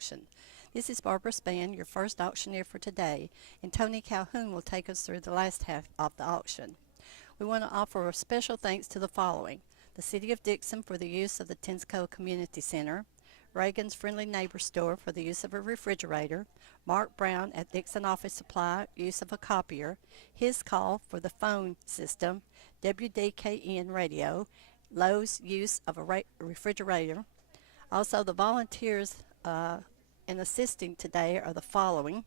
auction. This is Barbara Spann, your first auctioneer for today, and Tony Calhoun will take us through the last half of the auction. We want to offer a special thanks to the following: the City of Dickson for the use of the Tensco Community Center, Reagan's Friendly Neighbor Store for the use of a refrigerator, Mark Brown at Dickson Office Supply, use of a copier, His Call for the phone system, WDKN radio, Lowe's use of a refrigerator. Also, the volunteers in assisting today are the following.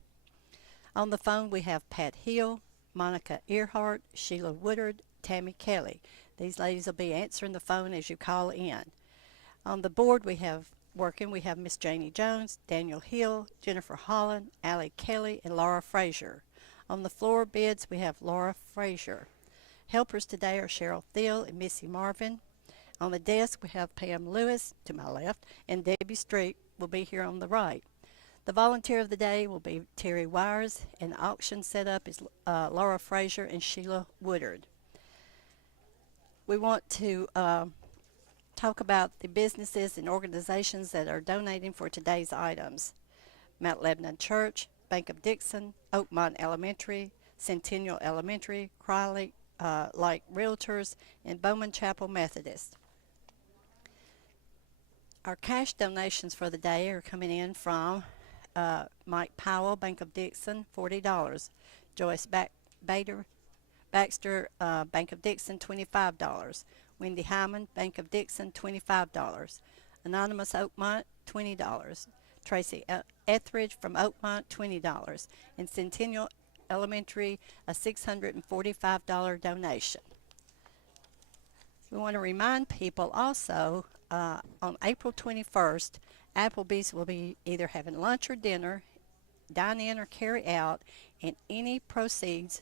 On the phone, we have Pat Hill, Monica Earhart, Sheila Woodard, Tammy Kelly. These ladies will be answering the phone as you call in. On the board, we have Miss Janie Jones, Daniel Hill, Jennifer Holland, Allie Kelly, and Laura Frazier. On the floor bids, we have Laura Frazier. Helpers today are Cheryl Thiel and Missy Marvin. On the desk, we have Pam Lewis to my left, and Debbie Street will be here on the right. The volunteer of the day will be Terry Wires, and the auction setup is Laura Frazier and Sheila Woodard. We want to talk about the businesses and organizations that are donating for today's items: Mount Lebanon Church, Bank of Dickson, Oakmont Elementary, Centennial Elementary, Crowley Lake Realtors, and Bowman Chapel Methodist. Our cash donations for the day are coming in from Mike Powell, Bank of Dickson, $40. Joyce Baxter, Bank of Dickson, $25. Wendy Hyman, Bank of Dickson, $25. Anonymous Oakmont, $20. Tracy Etheridge from Oakmont, $20. And Centennial Elementary, a $645 donation. We want to remind people also on April 21st, Applebee's will be either having lunch or dinner, dine in or carry out, and any proceeds,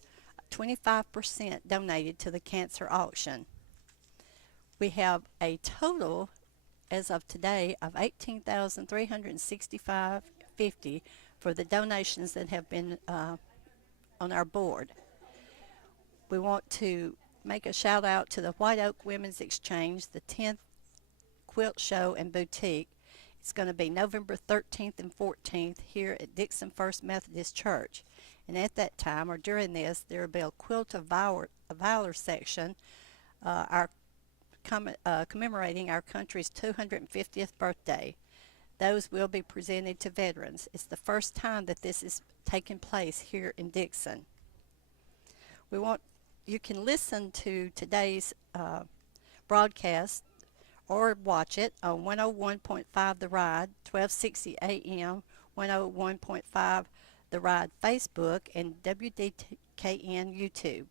25% donated to the cancer auction. We have a total, as of today, of $18,365.50 for the donations that have been on our board. We want to make a shout out to the White Oak Women's Exchange, the 10th Quilt Show and Boutique. It's going to be November 13th and 14th here at Dickson First Methodist Church. And at that time, or during this, there will be a Quilt of Valor section commemorating our country's 250th birthday. Those will be presented to veterans. It's the first time that this is taking place here in Dickson. You can listen to today's broadcast or watch it on 101.5 The Ride, 1260 AM, 101.5 The Ride Facebook, and WDKN YouTube.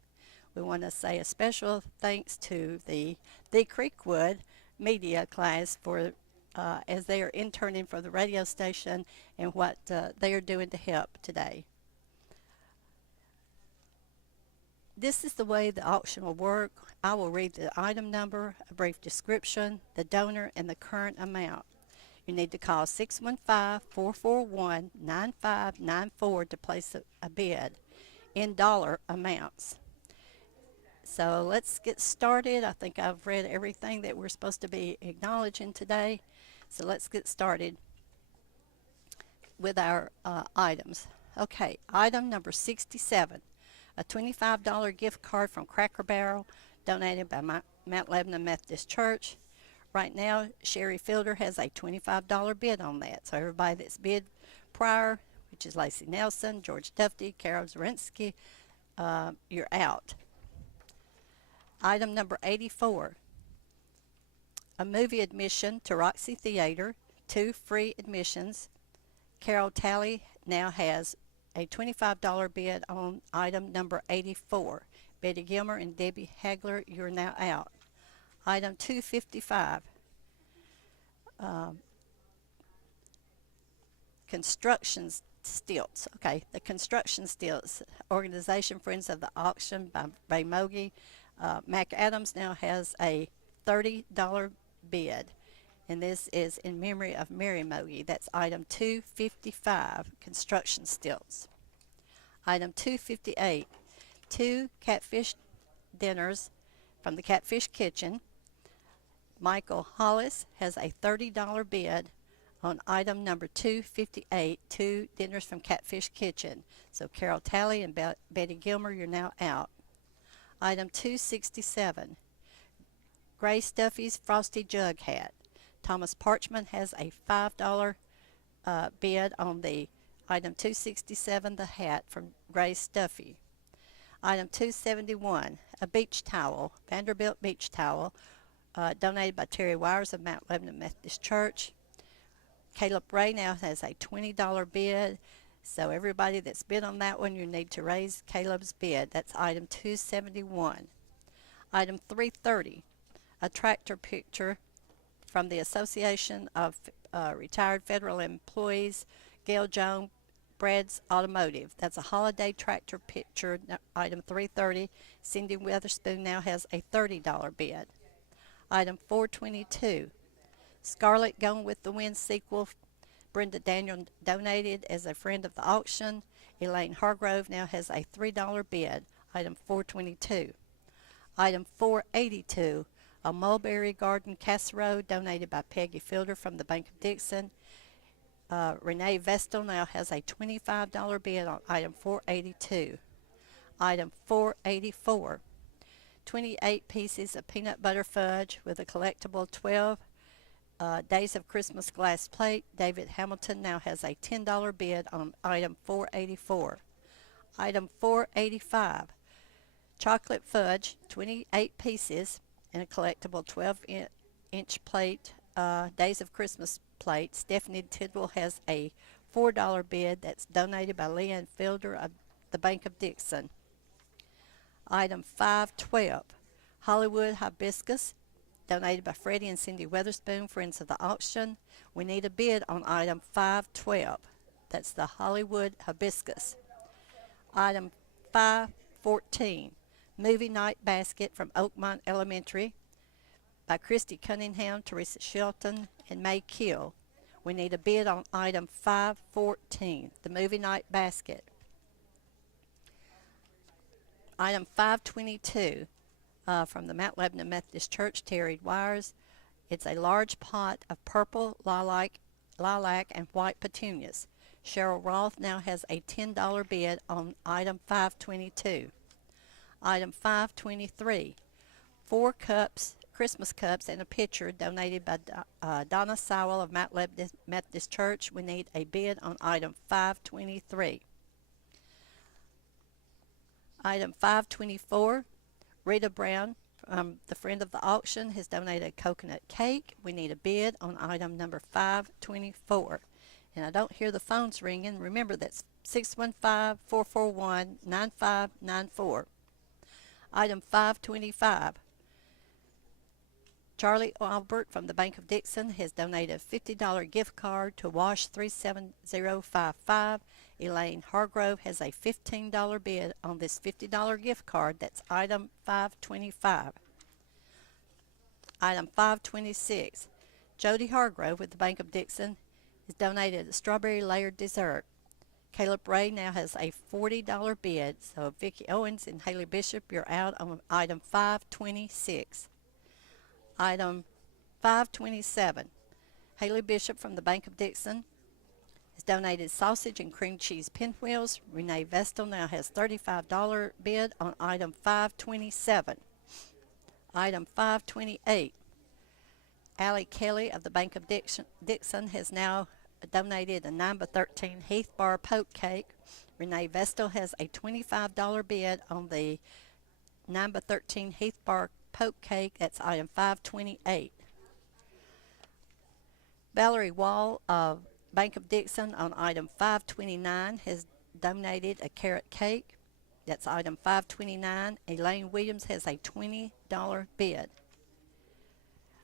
We want to say a special thanks to the Creekwood media class for as they are interning for the radio station and what they are doing to help today. This is the way the auction will work. I will read the item number, a brief description, the donor, and the current amount. You need to call 615-441-9594 to place a bid in dollar amounts. So let's get started. I think I've read everything that we're supposed to be acknowledging today. So let's get started with our items. Okay, item number 67. A $25 gift card from Cracker Barrel donated by Mount Lebanon Methodist Church. Right now, Sherry Fielder has a $25 bid on that. So everybody that's bid prior, which is Lacey Nelson, George Dufty, Carol Zarinsky, you're out. Item number 84. A movie admission to Roxy Theater, 2 free admissions. Carol Talley now has a $25 bid on item number 84. Betty Gilmer and Debbie Hagler, you're now out. Item 255. Construction Stilts. Okay, the Construction Stilts organization, Friends of the Auction by Ray Mogi. Mac Adams now has a $30 bid, and this is in memory of Mary Mogi. That's item 255, Construction Stilts. Item 258, 2 catfish dinners from the Catfish Kitchen. Michael Hollis has a $30 bid On item number 258, two dinners from Catfish Kitchen. So Carol Talley and Betty Gilmer, you're now out. Item 267, Grace Duffy's Frosty Jug Hat. Thomas Parchman has a $5 bid on the item 267, the hat from Grace Duffy. Item 271, a beach towel, Vanderbilt beach towel, donated by Terry Wires of Mount Lebanon Methodist Church. Caleb Ray now has a $20 bid, so everybody that's bid on that one, you need to raise Caleb's bid. That's item 271. Item 330, a tractor picture from the Association of Retired Federal Employees, Gail Jones, Brad's Automotive. That's a holiday tractor picture, item 330. Cindy Witherspoon now has a $30 bid. Item 422, Scarlet Gone with the Wind sequel. Brenda Daniel donated as a friend of the auction. Elaine Hargrove now has a $3 bid, item 422. Item 482, a mulberry garden casserole donated by Peggy Fielder from the Bank of Dickson. Renee Vestal now has a $25 bid on item 482. Item 484, 28 pieces of peanut butter fudge with a collectible 12 Days of Christmas glass plate. David Hamilton now has a $10 bid on item 484. Item 485, chocolate fudge, 28 pieces in a collectible 12-inch plate, Days of Christmas plate. Stephanie Tidwell has a $4 bid that's donated by Leanne Fielder of the Bank of Dickson. Item 512, Hollywood hibiscus, donated by Freddie and Cindy Witherspoon, friends of the auction. We need a bid on item 512. That's the Hollywood hibiscus. Item 514, movie night basket from Oakmont Elementary by Christy Cunningham, Teresa Shelton, and May Kill. We need a bid on item 514, the movie night basket. Item 522, from the Mount Lebanon Methodist Church, Terry Wires. It's a large pot of purple, lilac, and white petunias. Cheryl Roth now has a $10 bid on item 522. Item 523, 4 cups, Christmas cups, and a pitcher donated by Donna Sowell of Mount Lebanon Methodist Church. We need a bid on item 523. Item 524, Rita Brown, the friend of the auction, has donated a coconut cake. We need a bid on item number 524. And I don't hear the phones ringing. Remember, that's 615-441-9594. Item 525, Charlie Albert from the Bank of Dickson has donated a $50 gift card to Wash 37055. Elaine Hargrove has a $15 bid on this $50 gift card. That's item 525. Item 526, Jody Hargrove with the Bank of Dickson has donated a strawberry layered dessert. Caleb Ray now has a $40 bid. So Vicki Owens and Haley Bishop, you're out on item 526. Item 527, Haley Bishop from the Bank of Dickson has donated sausage and cream cheese pinwheels. Renee Vestal now has $35 bid on item 527. Item 528, Allie Kelly of the Bank of Dickson has now donated a 9x13 Heath Bar Poke Cake. Renee Vestal has a $25 bid on the 9x13 Heath Bar Poke Cake. That's item 528. Valerie Wall of Bank of Dickson on item 529 has donated a carrot cake. That's item 529. Elaine Williams has a $20 bid.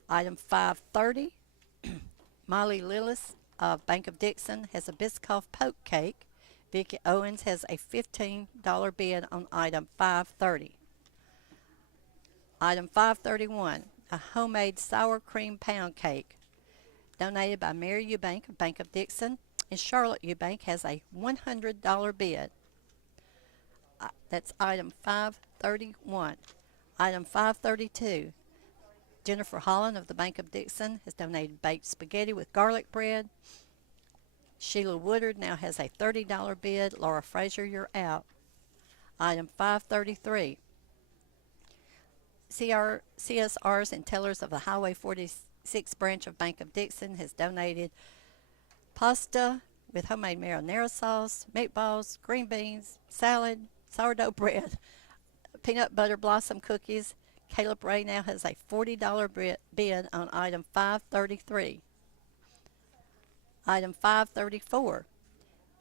Item 530, Molly Lillis of Bank of Dickson has a Biscoff Poke Cake. Vicki Owens has a $15 bid on item 530. Item 531, a homemade sour cream pound cake, donated by Mary Eubank of Bank of Dickson, and Charlotte Eubank has a $100 bid. That's item 531. Item 532, Jennifer Holland of the Bank of Dickson has donated baked spaghetti with garlic bread. Sheila Woodard now has a $30 bid. Laura Frazier, you're out. Item 533. CSRs and tellers of the Highway 46 branch of Bank of Dickson has donated pasta with homemade marinara sauce, meatballs, green beans, salad, sourdough bread, peanut butter blossom cookies. Caleb Ray now has a $40 bid on item 533. Item 534.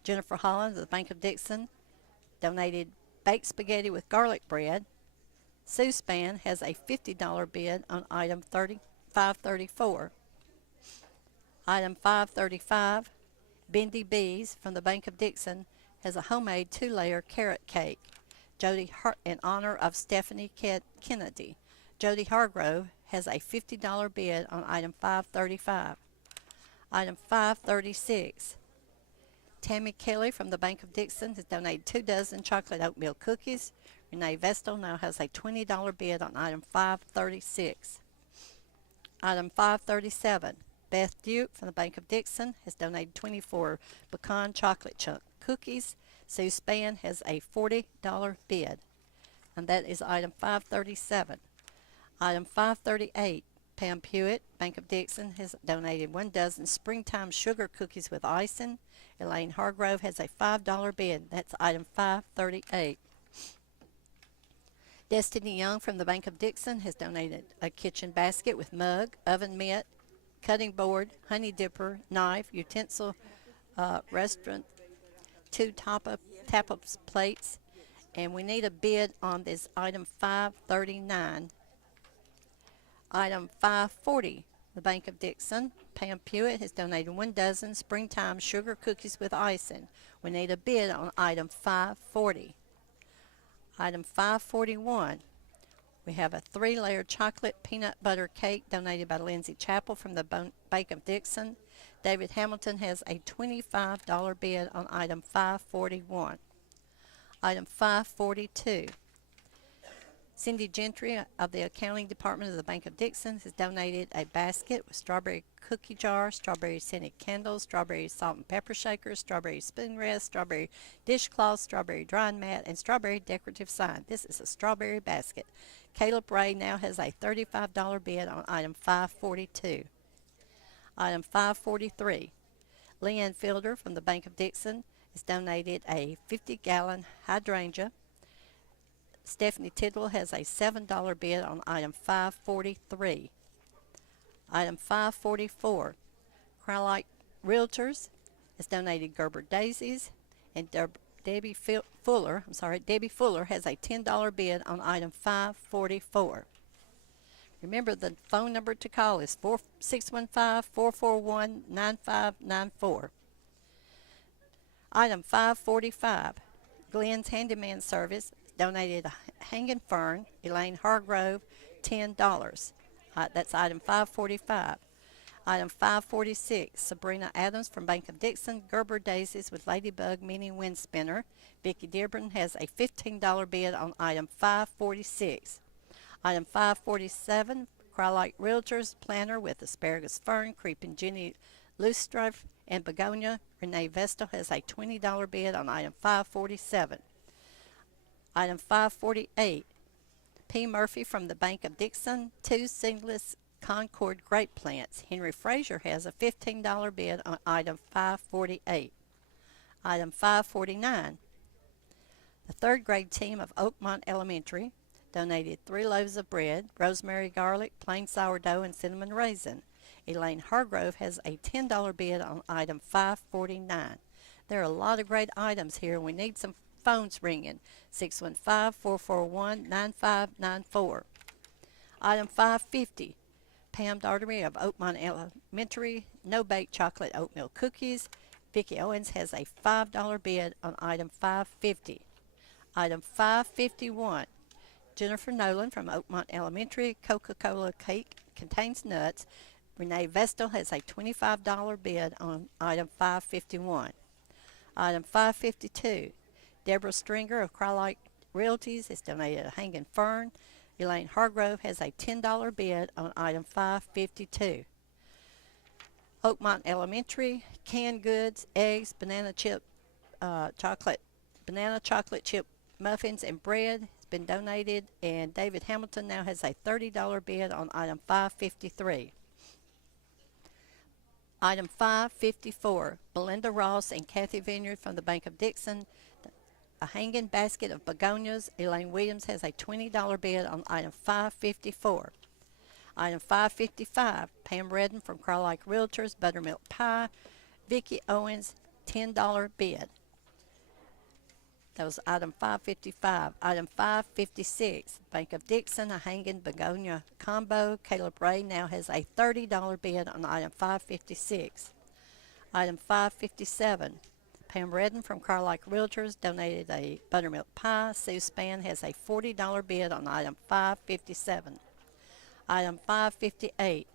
Jennifer Holland of the Bank of Dickson donated baked spaghetti with garlic bread. Sue Spann has a $50 bid on item 534. Item 535. Bendy Bees from the Bank of Dickson has a homemade 2-layer carrot cake. In honor of Stephanie Kennedy. Jody Hargrove has a $50 bid on item 535. Item 536. Tammy Kelly from the Bank of Dickson has donated 2 dozen chocolate oatmeal cookies. Renee Vestal now has a $20 bid on item 536. Item 537. Beth Duke from the Bank of Dickson has donated 24 pecan chocolate chunk cookies. Sue Spann has a $40 bid. And that is item 537. Item 538. Pam Hewitt, Bank of Dickson, has donated 1 dozen springtime sugar cookies with icing. Elaine Hargrove has a $5 bid. That's item 538. Destiny Young from the Bank of Dickson has donated a kitchen basket with mug, oven mitt, cutting board, honey dipper, knife, utensil, restaurant, 2 tap-up plates, and we need a bid on this item 539. Item 540, the Bank of Dickson. Pam Hewitt has donated 1 dozen springtime sugar cookies with icing. We need a bid on item 540. Item 541, we have a 3-layer chocolate peanut butter cake donated by Lindsay Chappell from the Bank of Dickson. David Hamilton has a $25 bid on item 541. Item 542. Cindy Gentry of the Accounting Department of the Bank of Dickson has donated a basket with strawberry cookie jar, strawberry scented candles, strawberry salt and pepper shakers, strawberry spoon rest, strawberry dishcloth, strawberry drying mat, and strawberry decorative sign. This is a strawberry basket. Caleb Ray now has a $35 bid on item 542. Item 543. Leanne Fielder from the Bank of Dickson has donated a 50-gallon hydrangea. Stephanie Tidwell has a $7 bid on item 543. Item 544. Crowlike Realtors has donated Gerber daisies, and Debbie Fuller has a $10 bid on item 544. Remember, the phone number to call is 615-441-9594. Item 545. Glenn's Handyman Service donated a hanging fern. Elaine Hargrove, $10. That's item 545. Item 546, Sabrina Adams from Bank of Dickson, Gerber daisies with ladybug mini wind spinner. Vicki Dearborn has a $15 bid on item 546. Item 547, Crowlike Realtors planter with asparagus fern, creeping Jenny loosestrife, and begonia. Renee Vestal has a $20 bid on item 547. Item 548, P. Murphy from the Bank of Dickson, 2 seedless Concord grape plants. Henry Frazier has a $15 bid on item 548. Item 549, the 3rd grade team of Oakmont Elementary donated 3 loaves of bread, rosemary garlic, plain sourdough, and cinnamon raisin. Elaine Hargrove has a $10 bid on item 549. There are a lot of great items here. We need some phones ringing. 615-441-9594. Item 550. Pam Dartery of Oakmont Elementary, no-bake chocolate oatmeal cookies. Vicki Owens has a $5 bid on item 550. Item 551. Jennifer Nolan from Oakmont Elementary, Coca-Cola cake contains nuts. Renee Vestal has a $25 bid on item 551. Item 552. Deborah Stringer of Crowlike Realties has donated a hanging fern. Elaine Hargrove has a $10 bid on item 552. Oakmont Elementary, canned goods, eggs, banana chocolate chip muffins and bread has been donated, and David Hamilton now has a $30 bid on item 553. Item 554, Belinda Ross and Kathy Vineyard from the Bank of Dickson, a hanging basket of begonias. Elaine Williams has a $20 bid on item 554. Item 555, Pam Redden from Carlike Realtors, buttermilk pie. Vicki Owens, $10 bid. That was item 555. Item 556, Bank of Dickson, a hanging begonia combo. Caleb Ray now has a $30 bid on item 556. Item 557, Pam Redden from Carlike Realtors donated a buttermilk pie. Sue Spann has a $40 bid on item 557. Item 558,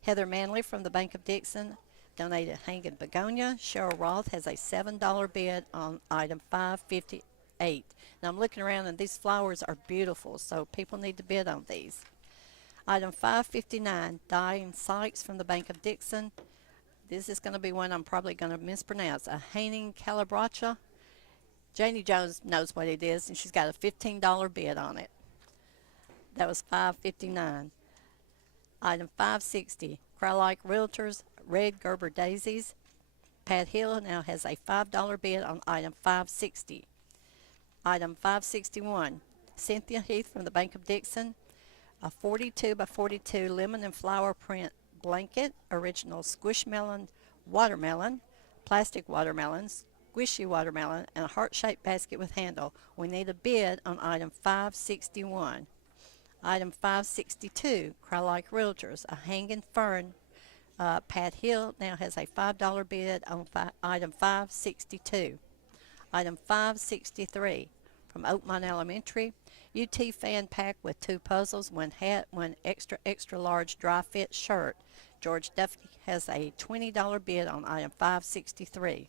Heather Manley from the Bank of Dickson donated hanging begonia. Cheryl Roth has a $7 bid on item 558. Now I'm looking around and these flowers are beautiful, so people need to bid on these. Item 559, Diane Sykes from the Bank of Dickson. This is going to be one I'm probably going to mispronounce. A hanging calabracha. Janie Jones knows what it is, and she's got a $15 bid on it. That was 559. Item 560, Crowlike Realtors, red Gerber daisies. Pat Hill now has a $5 bid on item 560. Item 561, Cynthia Heath from the Bank of Dickson, a 42 by 42 lemon and flower print blanket, original squishmallow watermelon, plastic watermelon, squishy watermelon, and a heart-shaped basket with handle. We need a bid on item 561. Item 562, Crowlike Realtors, a hanging fern. Pat Hill now has a $5 bid on item 562. Item 563, from Oakmont Elementary, UT fan pack with 2 puzzles, 1 hat, 1 extra extra large dry fit shirt. George Duffy has a $20 bid on item 563.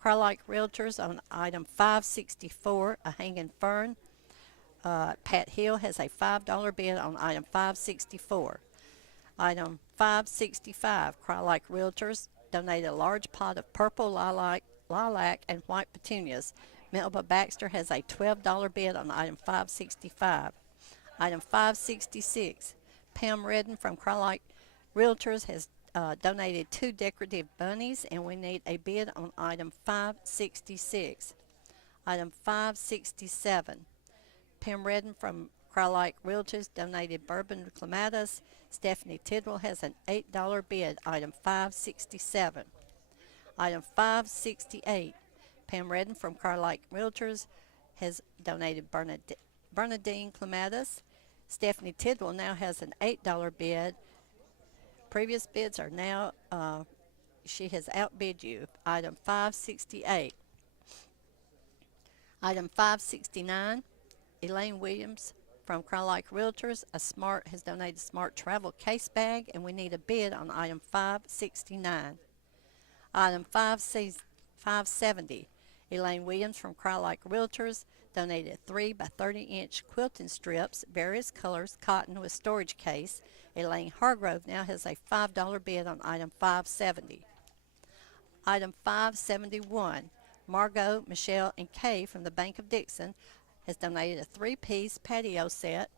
Crowlike Realtors on item 564, a hanging fern. Pat Hill has a $5 bid on item 564. Item 565, Crowlike Realtors donated a large pot of purple lilac and white petunias. Melba Baxter has a $12 bid on item 565. Item 566, Pam Redden from Crowlike Realtors has donated 2 decorative bunnies, and we need a bid on item 566. Item 567, Pam Redden from Crowlike Realtors donated bourbon clematis. Stephanie Tidwell has an $8 bid, item 567. Item 568, Pam Redden from Crowlike Realtors has donated Bernadine clematis. Stephanie Tidwell now has an $8 bid. Previous bids are now, she has outbid you. Item 568. Item 569, Elaine Williams from Crowlike Realtors has donated a smart travel case bag, and we need a bid on item 569. Item 570, Elaine Williams from Crowlike Realtors donated 3 by 30-inch quilting strips, various colors, cotton with storage case. Elaine Hargrove now has a $5 bid on item 570. Item 571, Margot, Michelle, and Kay from the Bank of Dickson has donated a 3-piece patio set.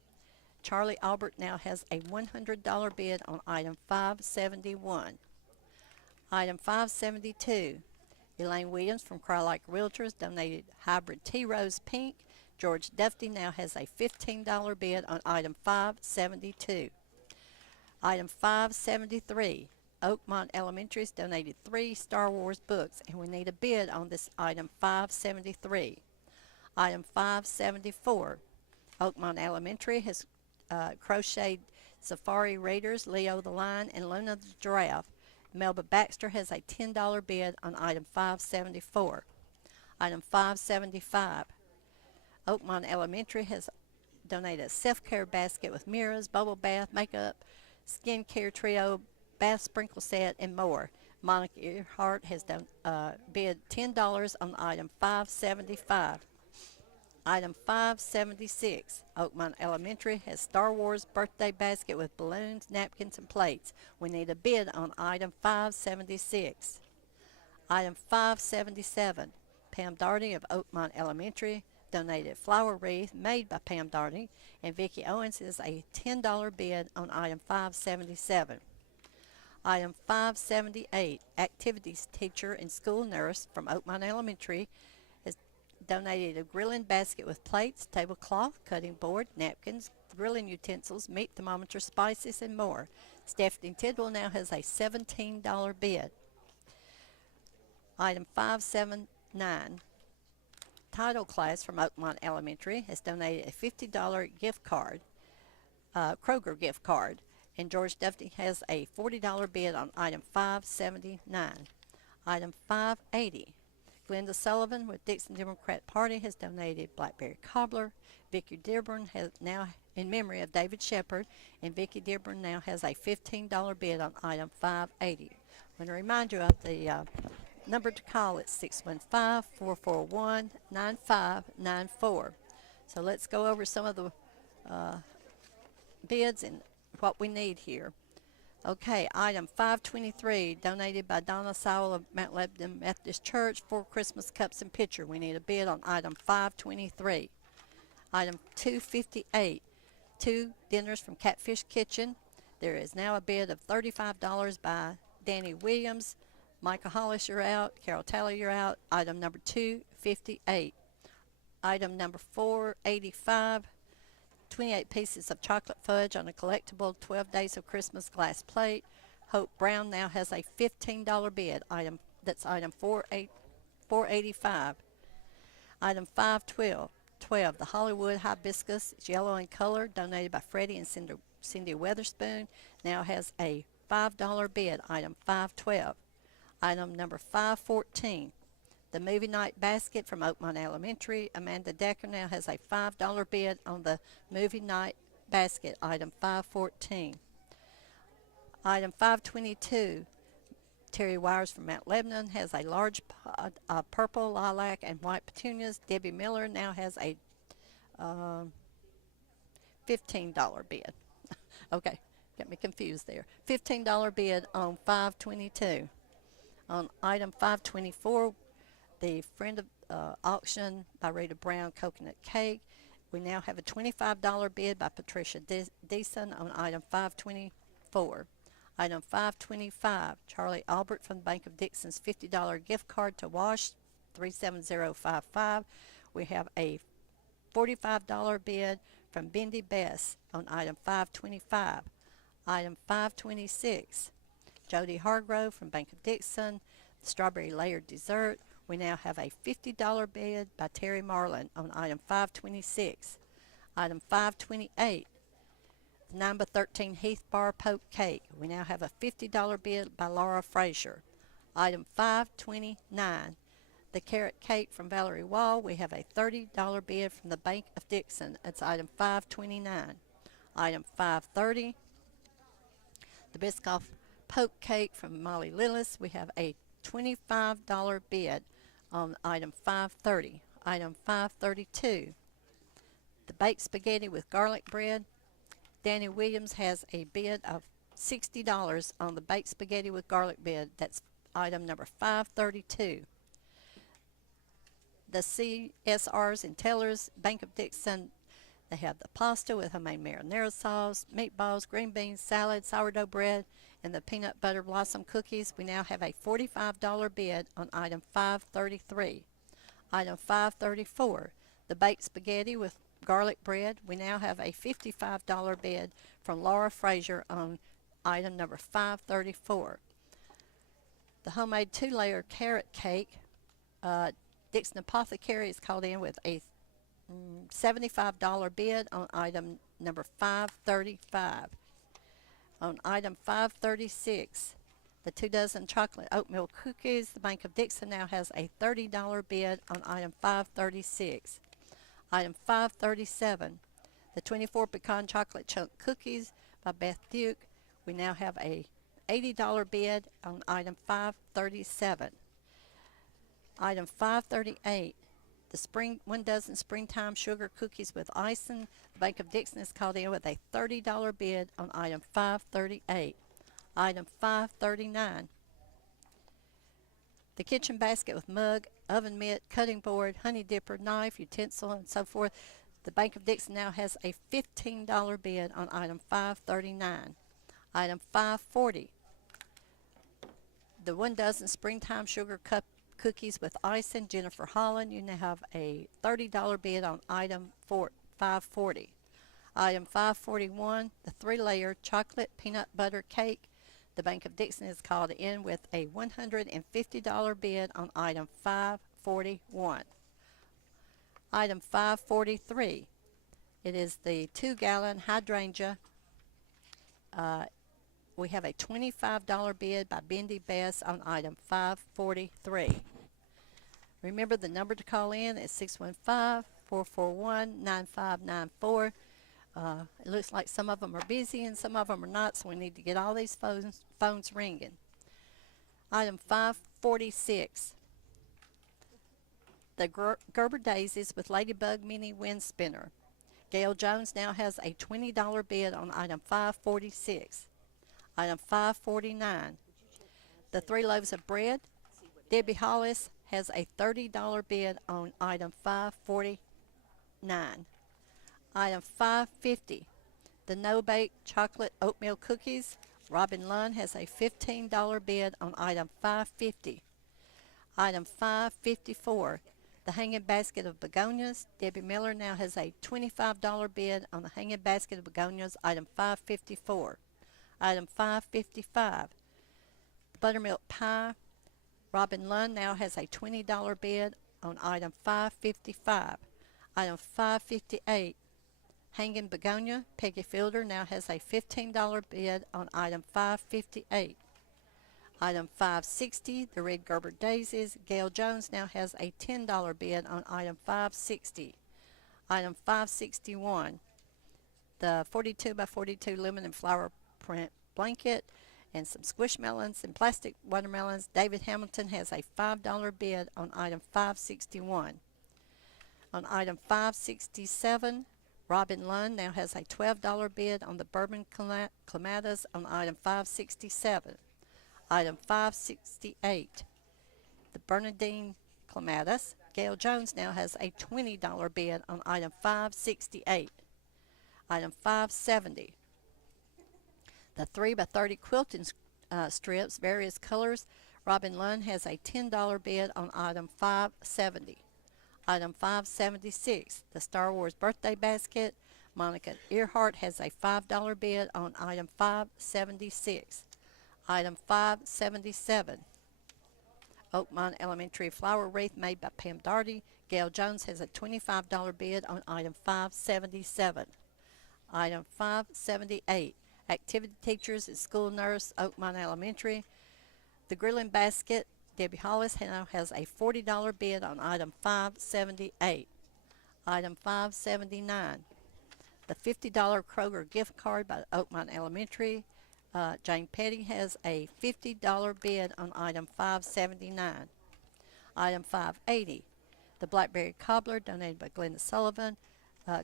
Charlie Albert now has a $100 bid on item 571. Item 572, Elaine Williams from Crowlike Realtors donated hybrid tea rose pink. George Duffy now has a $15 bid on item 572. Item 573, Oakmont Elementary's donated 3 Star Wars books, and we need a bid on this item 573. Item 574, Oakmont Elementary has crocheted Safari Raiders, Leo the Lion, and Luna the Giraffe. Melba Baxter has a $10 bid on item 574. Item 575, Oakmont Elementary has donated a self-care basket with mirrors, bubble bath, makeup, skincare trio, bath sprinkle set, and more. Monica Earhart has bid $10 on item 575. Item 576, Oakmont Elementary has Star Wars birthday basket with balloons, napkins, and plates. We need a bid on item 576. Item 577, Pam Darty of Oakmont Elementary donated flower wreath made by Pam Darty, and Vicki Owens is a $10 bid on item 577. Item 578, activities teacher and school nurse from Oakmont Elementary has donated a grilling basket with plates, tablecloth, cutting board, napkins, grilling utensils, meat thermometer, spices, and more. Stephanie Tidwell now has a $17 bid. Item 579, title class from Oakmont Elementary has donated a $50 gift card, Kroger gift card, and George Duffy has a $40 bid on item 579. Item 580, Glenda Sullivan with Dickson Democrat Party has donated blackberry cobbler. Vicki Dearborn has now, in memory of David Shepard, and Vicki Dearborn now has a $15 bid on item 580. I want to remind you of the number to call. It's 615-441-9594. So let's go over some of the bids and what we need here. Okay, item 523, donated by Donna Sowell of Mount Lebanon Methodist Church, 4 Christmas cups and pitcher. We need a bid on item 523. Item 258, 2 dinners from Catfish Kitchen. There is now a bid of $35 by Danny Williams. Michael Hollis, you're out. Carol Talley, you're out. Item number 258. Item number 485, 28 pieces of chocolate fudge on a collectible 12 Days of Christmas glass plate. Hope Brown now has a $15 bid. That's item 485. Item 512, the Hollywood Hibiscus. It's yellow in color, donated by Freddie and Cindy Weatherspoon. Now has a $5 bid. Item 512. Item number 514, the movie night basket from Oakmont Elementary. Amanda Decker now has a $5 bid on the movie night basket. Item 514. Item 522, Terry Wires from Mount Lebanon has a large pot of purple, lilac, and white petunias. Debbie Miller now has a $15 bid. Okay, got me confused there. $15 bid on 522. On item 524, the Friend of Auction by Rita Brown Coconut Cake. We now have a $25 bid by Patricia Dickson on item 524. Item 525, Charlie Albert from the Bank of Dixon's $50 gift card to Wash 37055. We have a $45 bid from Bendy Bess on item 525. Item 526, Jody Hargrove from Bank of Dixon, strawberry layered dessert. We now have a $50 bid by Terry Marlin on item 526. Item 528, the number 13 Heath Bar Poke Cake. We now have a $50 bid by Laura Frazier. Item 529, the carrot cake from Valerie Wall. We have a $30 bid from the Bank of Dixon. That's item 529. Item 530, the Biscoff Poke Cake from Molly Lillis. We have a $25 bid on item 530. Item 532, the baked spaghetti with garlic bread. Danny Williams has a bid of $60 on the baked spaghetti with garlic bread. That's item number 532. The CSRs and Tellers, Bank of Dixon, they have the pasta with homemade marinara sauce, meatballs, green beans, salad, sourdough bread, and the peanut butter blossom cookies. We now have a $45 bid on item 533. Item 534, the baked spaghetti with garlic bread. We now have a $55 bid from Laura Frazier on item number 534. The homemade 2-layer carrot cake, Dickson Apothecary is called in with a $75 bid on item number 535. On item 536, the 2 dozen chocolate oatmeal cookies, the Bank of Dixon now has a $30 bid on item 536. Item 537, the 24 pecan chocolate chunk cookies by Beth Duke. We now have a $80 bid on item 537. Item 538, 1 dozen springtime sugar cookies with icing. The Bank of Dickson is called in with a $30 bid on item 538. Item 539. The kitchen basket with mug, oven mitt, cutting board, honey dipper, knife, utensil, and so forth. The Bank of Dickson now has a $15 bid on item 539. Item 540. The 1 dozen springtime sugar cup cookies with icing, Jennifer Holland. You now have a $30 bid on item 540. Item 541, the 3-layer chocolate peanut butter cake. The Bank of Dickson is called in with a $150 bid on item 541. Item 543, it is the 2-gallon hydrangea. We have a $25 bid by Bendy Bess on item 543. Remember, the number to call in is 615-441-9594. It looks like some of them are busy and some of them are not, so we need to get all these phones ringing. Item 546. The Gerber Daisies with Ladybug Mini Wind Spinner. Gail Jones now has a $20 bid on item 546. Item 549. The 3 loaves of bread. Debbie Hollis has a $30 bid on item 549. Item 550. The no-bake chocolate oatmeal cookies. Robin Lund has a $15 bid on item 550. Item 554. The hanging basket of begonias. Debbie Miller now has a $25 bid on the hanging basket of begonias, item 554. Item 555. Buttermilk pie. Robin Lund now has a $20 bid on item 555. Item 558. Hanging begonia. Peggy Fielder now has a $15 bid on item 558. Item 560, the Red Gerber Daisies. Gail Jones now has a $10 bid on item 560. Item 561, the 42 by 42 lemon and flower print blanket and some squishmallows and plastic watermelons. David Hamilton has a $5 bid on item 561. On item 567, Robin Lund now has a $12 bid on the bourbon clematis on item 567. Item 568, the Bernardine Clematis. Gail Jones now has a $20 bid on item 568. Item 570, the 3 by 30 quilting strips, various colors. Robin Lund has a $10 bid on item 570. Item 576, the Star Wars birthday basket. Monica Earhart has a $5 bid on item 576. Item 577, Oakmont Elementary flower wreath made by Pam Darty. Gail Jones has a $25 bid on item 577. Item 578, activity teachers and school nurse, Oakmont Elementary. The grilling basket, Debbie Hollis now has a $40 bid on item 578. Item 579, the $50 Kroger gift card by Oakmont Elementary. Jane Petty has a $50 bid on item 579. Item 580, the Blackberry Cobbler donated by Glenda Sullivan.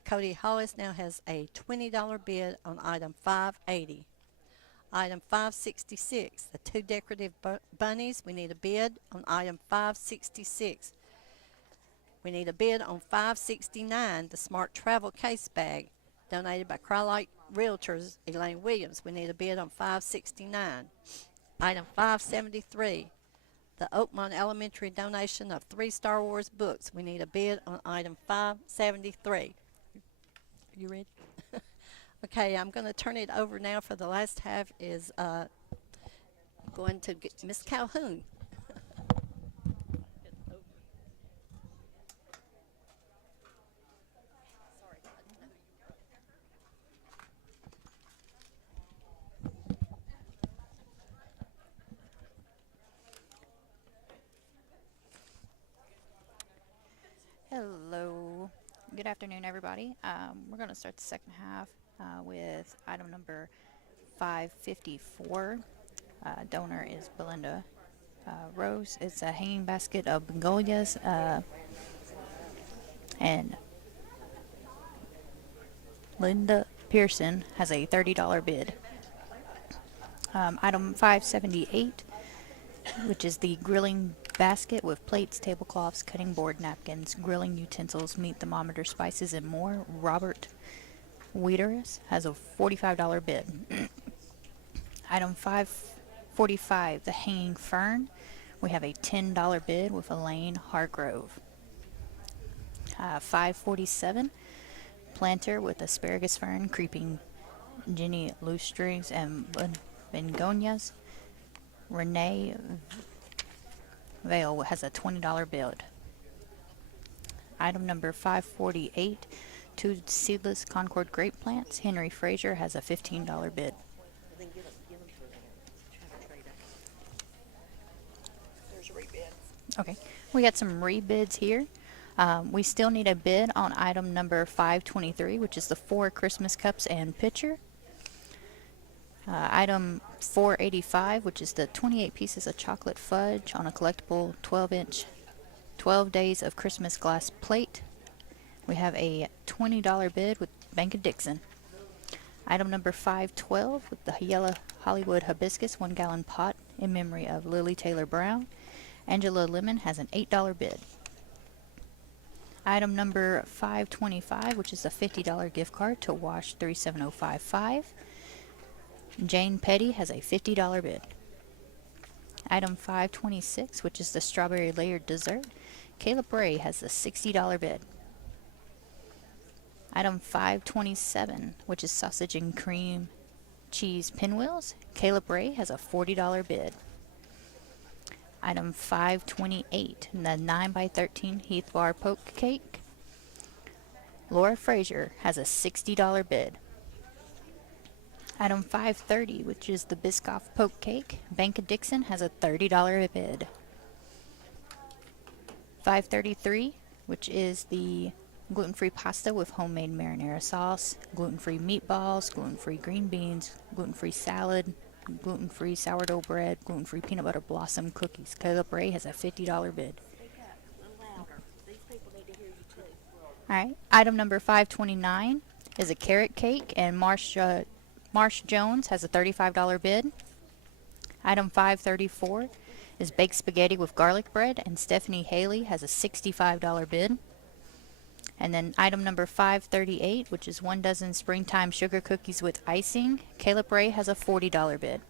Cody Hollis now has a $20 bid on item 580. Item 566, the 2 decorative bunnies. We need a bid on item 566. We need a bid on 569, the Smart Travel Case Bag donated by Crylite Realtors, Elaine Williams. We need a bid on 569. Item 573, the Oakmont Elementary donation of 3 Star Wars books. We need a bid on item 573. You ready? Okay, I'm going to turn it over now for the last half is going to Miss Calhoun. Hello. Good afternoon, everybody. We're going to start the second half with item number 554. Donor is Belinda Rose. It's a hanging basket of begonias. And Linda Pearson has a $30 bid. Item 578, which is the grilling basket with plates, tablecloths, cutting board, napkins, grilling utensils, meat thermometer, spices, and more. Robert Wiederis has a $45 bid. Item 545, the hanging fern. We have a $10 bid with Elaine Hargrove. 547, planter with asparagus fern, creeping Jenny loosestrings, and begonias. Renee Vale has a $20 bid. Item number 548, two seedless Concord grape plants. Henry Frazier has a $15 bid. Okay, we got some rebids here. We still need a bid on item number 523, which is the 4 Christmas cups and pitcher. Item 485, which is the 28 pieces of chocolate fudge on a collectible 12-inch 12 Days of Christmas glass plate. We have a $20 bid with Bank of Dickson. Item number 512 with the yellow Hollywood hibiscus 1-gallon pot in memory of Lily Taylor Brown. Angela Lemon has an $8 bid. Item number 525, which is a $50 gift card to Wash 37055. Jane Petty has a $50 bid. Item 526, which is the strawberry layered dessert. Caleb Ray has a $60 bid. Item 527, which is sausage and cream cheese pinwheels. Caleb Ray has a $40 bid. Item 528, the 9x13 Heath Bar Poke Cake. Laura Frazier has a $60 bid. Item 530, which is the Biscoff Poke Cake. Bank of Dickson has a $30 bid. 533, which is the gluten-free pasta with homemade marinara sauce, gluten-free meatballs, gluten-free green beans, gluten-free salad, gluten-free sourdough bread, gluten-free peanut butter blossom cookies. Caleb Ray has a $50 bid. Alright, item number 529 is a carrot cake, and Marsh Jones has a $35 bid. Item 534 is baked spaghetti with garlic bread, and Stephanie Haley has a $65 bid. And then item number 538, which is 1 dozen springtime sugar cookies with icing. Caleb Ray has a $40 bid.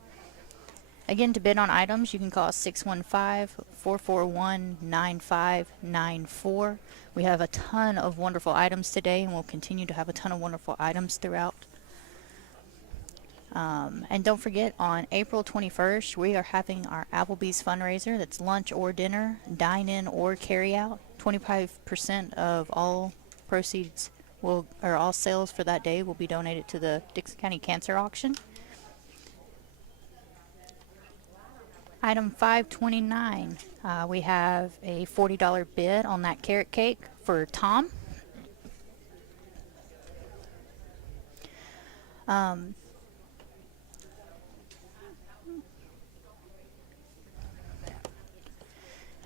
Again, to bid on items, you can call 615-441-9594. We have a ton of wonderful items today, and we'll continue to have a ton of wonderful items throughout. And don't forget, on April 21st, we are having our Applebee's fundraiser. That's lunch or dinner, dine-in or carry-out. 25% of all proceeds or all sales for that day will be donated to the Dickson County Cancer Auction. Item 529, we have a $40 bid on that carrot cake for Tom.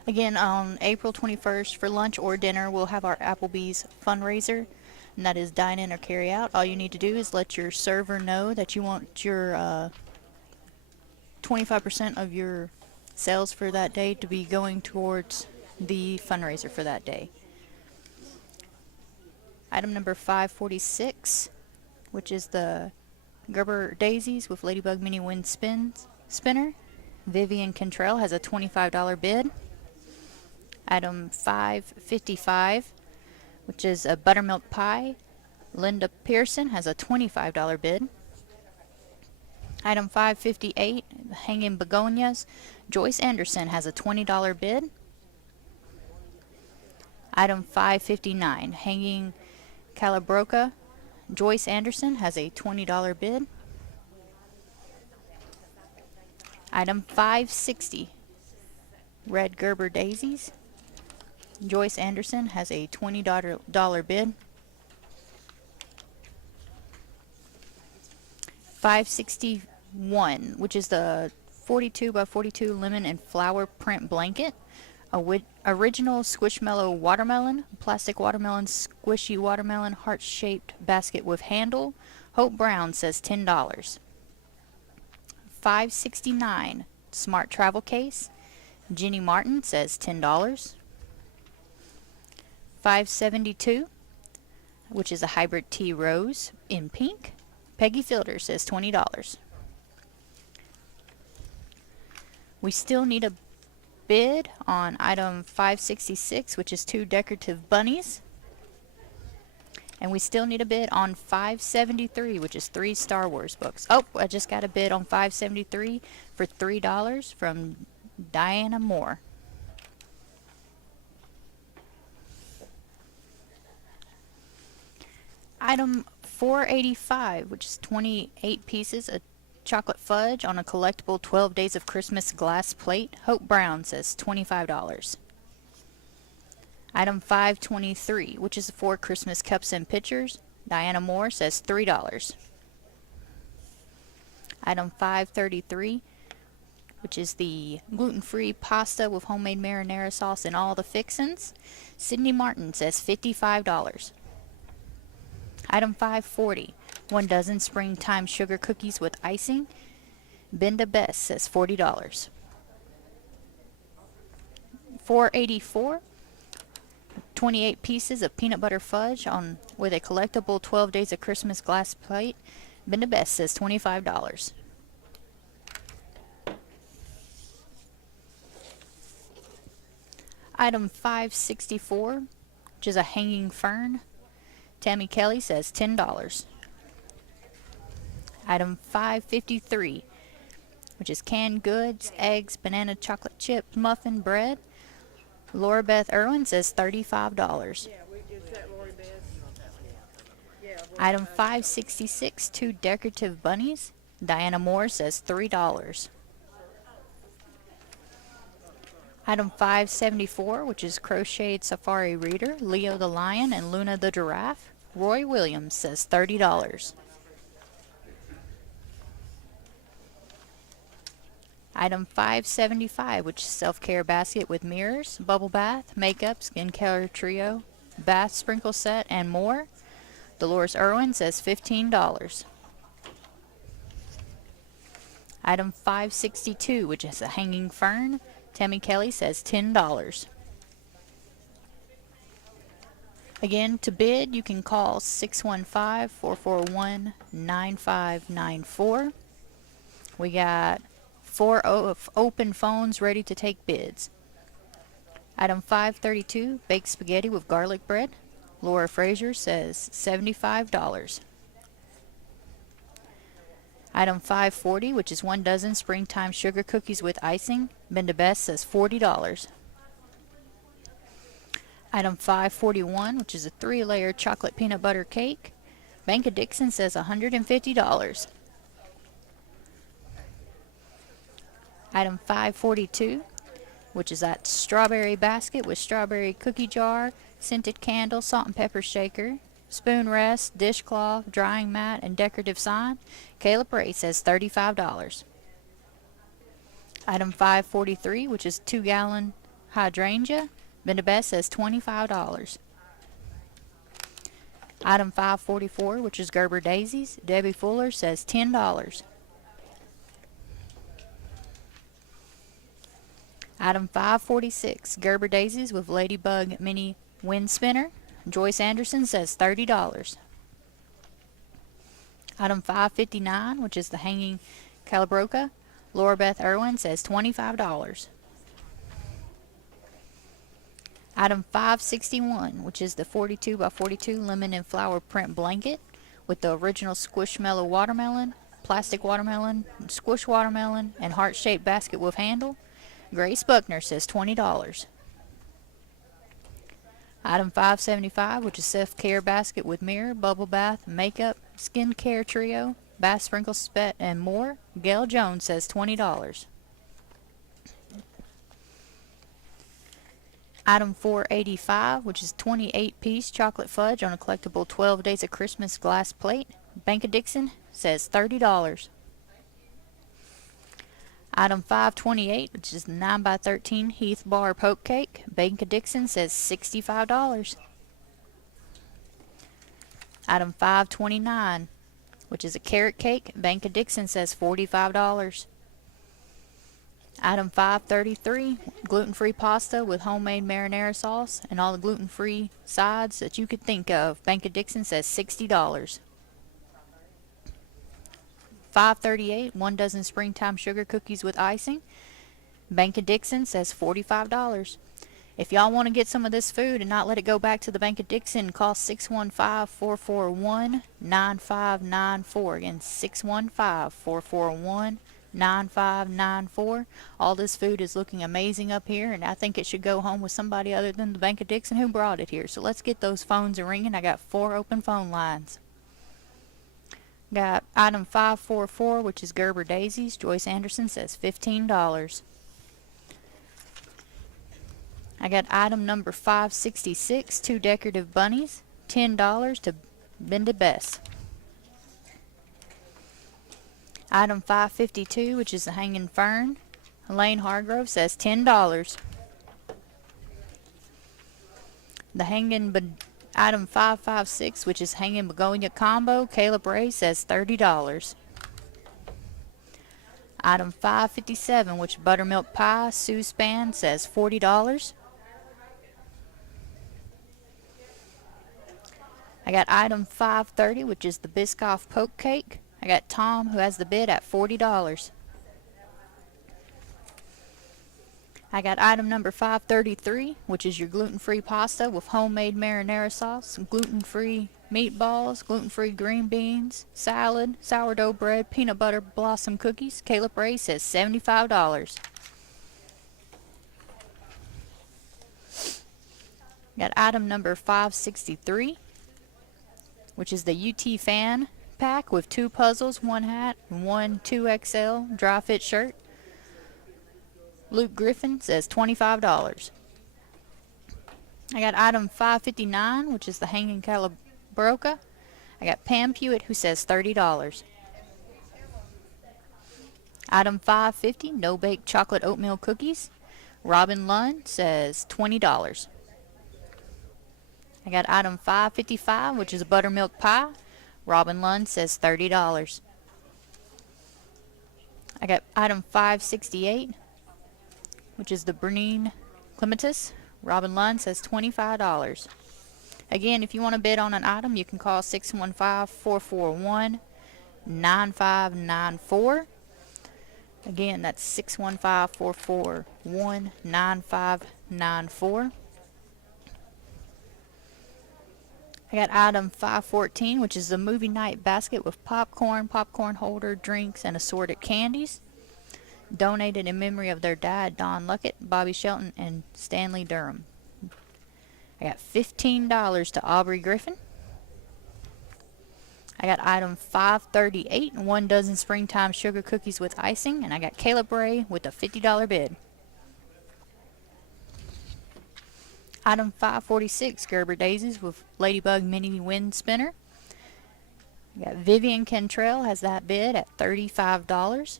Again, on April 21st, for lunch or dinner, we'll have our Applebee's fundraiser, and that is dine in or carry out. All you need to do is let your server know that you want your 25% of your sales for that day to be going towards the fundraiser for that day. Item number 546, which is the Gerber Daisies with Ladybug Mini Wind Spinner. Vivian Cantrell has a $25 bid. Item 555, which is a buttermilk pie. Linda Pearson has a $25 bid. Item 558, hanging begonias. Joyce Anderson has a $20 bid. Item 559, hanging calabroca. Joyce Anderson has a $20 bid. Item 560, red Gerber daisies. Joyce Anderson has a $20 bid. 561, which is the 42 by 42 lemon and flower print blanket. Original Squishmallow Watermelon, Plastic Watermelon, Squishy Watermelon, Heart-shaped basket with handle. Hope Brown says $10. $5.69 Smart Travel Case. Jenny Martin says $10. $5.72, which is a hybrid tea rose in pink. Peggy Fielder says $20. We still need a bid on item 566, which is 2 decorative bunnies. And we still need a bid on 573, which is 3 Star Wars books. Oh, I just got a bid on 573 for $3 from Diana Moore. Item 485, which is 28 pieces of chocolate fudge on a collectible 12 Days of Christmas glass plate. Hope Brown says $25. Item 523, which is 4 Christmas cups and pitchers. Diana Moore says $3. Item 533, which is the gluten-free pasta with homemade marinara sauce and all the fixins. Sydney Martin says $55. Item 540, 1 dozen springtime sugar cookies with icing. Benda Best says $40. 484, 28 pieces of peanut butter fudge on with a collectible 12 Days of Christmas glass plate. Benda Best says $25. Item 564, which is a hanging fern. Tammy Kelly says $10. Item 553, which is canned goods, eggs, banana chocolate chips, muffin bread. Laura Beth Irwin says $35. Item 566, 2 decorative bunnies. Diana Moore says $3. Item 574, which is crocheted safari reader, Leo the lion and Luna the giraffe. Roy Williams says $30. Item 575, which is self-care basket with mirrors, bubble bath, makeup, skincare trio, bath sprinkle set, and more. Dolores Irwin says $15. Item 562, which is a hanging fern. Tammy Kelly says $10. Again, to bid, you can call 615-441-9594. We got 4 open phones ready to take bids. Item 532, baked spaghetti with garlic bread. Laura Frazier says $75. Item 540, which is 1 dozen springtime sugar cookies with icing. Benda Best says $40. Item 541, which is a 3-layer chocolate peanut butter cake. Bank of Dickson says $150. Item 542, which is that strawberry basket with strawberry cookie jar, scented candle, salt and pepper shaker, spoon rest, dishcloth, drying mat, and decorative sign. Caleb Ray says $35. Item 543, which is 2-gallon hydrangea. Benda Best says $25. Item 544, which is Gerber daisies. Debbie Fuller says $10. Item 546, Gerber daisies with ladybug mini wind spinner. Joyce Anderson says $30. Item 559, which is the hanging calabroca. Laura Beth Irwin says $25. Item 561, which is the 42 by 42 lemon and flower print blanket with the original Squishmallow watermelon, plastic watermelon, squish watermelon, and heart-shaped basket with handle. Grace Buckner says $20. Item 575, which is self-care basket with mirror, bubble bath, makeup, skincare trio, bath sprinkle set, and more. Gail Jones says $20. Item 485, which is 28-piece chocolate fudge on a collectible 12 Days of Christmas glass plate. Bank of Dickson says $30. Item 528, which is the 9x13 Heath Bar Poke Cake. Bank of Dickson says $65. Item 529, which is a carrot cake. Bank of Dickson says $45. Item 533, gluten-free pasta with homemade marinara sauce and all the gluten-free sides that you could think of. Bank of Dickson says $60. 538, 1 dozen springtime sugar cookies with icing. Bank of Dickson says $45. If y'all want to get some of this food and not let it go back to the Bank of Dickson, call 615-441-9594. Again, 615-441-9594. All this food is looking amazing up here, and I think it should go home with somebody other than the Bank of Dickson who brought it here. So let's get those phones ringing. I got 4 open phone lines. Got item 544, which is Gerber Daisies. Joyce Anderson says $15. I got item number 566, 2 decorative bunnies, $10 to Bendy Bess. Item 552, which is the Hanging Fern. Elaine Hargrove says $10. The Item 556, which is Hanging Begonia Combo. Caleb Ray says $30. Item 557, which is Buttermilk Pie. Sue Span says $40. I got item 530, which is the Biscoff Poke Cake. I got Tom, who has the bid at $40. I got item number 533, which is your gluten-free pasta with homemade marinara sauce, gluten-free meatballs, gluten-free green beans, salad, sourdough bread, peanut butter blossom cookies. Caleb Ray says $75. Got item number 563, which is the UT Fan Pack with 2 puzzles, 1 hat, and 1 2XL dry fit shirt. Luke Griffin says $25. I got item 559, which is the Hanging Calabroca. I got Pam Pewitt, who says $30. Item 550, no bake chocolate oatmeal cookies. Robin Lund says $20. I got item 555, which is a buttermilk pie. Robin Lund says $30. I got item 568, which is the Bernine Clematis. Robin Lund says $25. Again, if you want to bid on an item, you can call 615-441-9594. Again, that's 615-441-9594. I got item 514, which is the movie night basket with popcorn, popcorn holder, drinks, and assorted candies. Donated in memory of their dad, Don Luckett, Bobby Shelton, and Stanley Durham. I got $15 to Aubrey Griffin. I got item 538, 1 dozen springtime sugar cookies with icing, and I got Caleb Ray with a $50 bid. Item 546, Gerber Daisies with Ladybug Mini Wind Spinner. I got Vivian Cantrell has that bid at $35.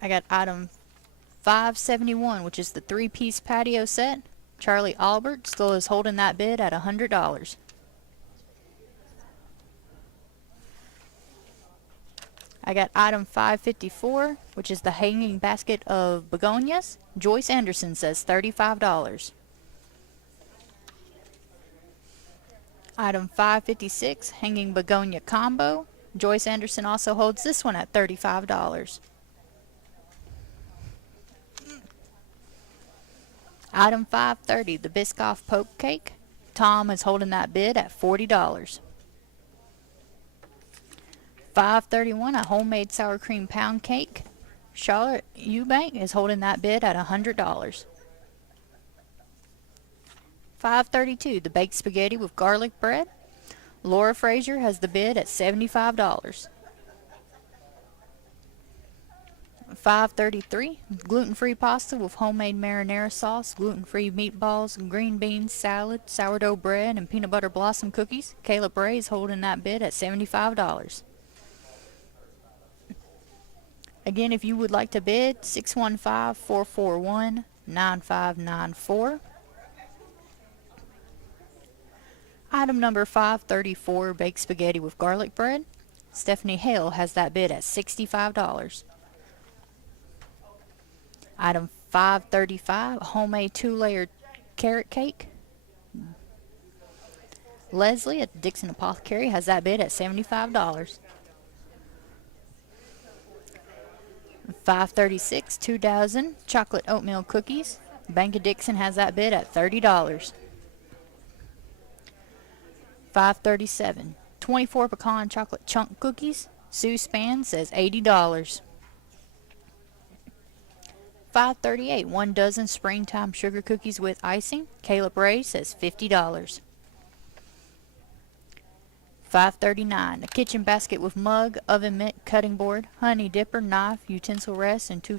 I got item 571, which is the 3-piece patio set. Charlie Albert still is holding that bid at $100. I got item 554, which is the hanging basket of begonias. Joyce Anderson says $35. Item 556, hanging begonia combo. Joyce Anderson also holds this one at $35. Item 530, the Biscoff Poke Cake. Tom is holding that bid at $40. 531, a homemade sour cream pound cake. Charlotte Eubank is holding that bid at $100. 532, the baked spaghetti with garlic bread. Laura Frazier has the bid at $75. 533, gluten-free pasta with homemade marinara sauce, gluten-free meatballs, green beans, salad, sourdough bread, and peanut butter blossom cookies. Caleb Ray is holding that bid at $75. Again, if you would like to bid, 615-441-9594. Item number 534, baked spaghetti with garlic bread. Stephanie Hale has that bid at $65. Item 535, homemade 2-layer carrot cake. Leslie at the Dickson Apothecary has that bid at $75. 536, 2 dozen chocolate oatmeal cookies. Bank of Dickson has that bid at $30. 537, 24 pecan chocolate chunk cookies. Sue Span says $80. 538, 1 dozen springtime sugar cookies with icing. Caleb Ray says $50. 539, a kitchen basket with mug, oven mitt, cutting board, honey dipper, knife, utensil rest, and 2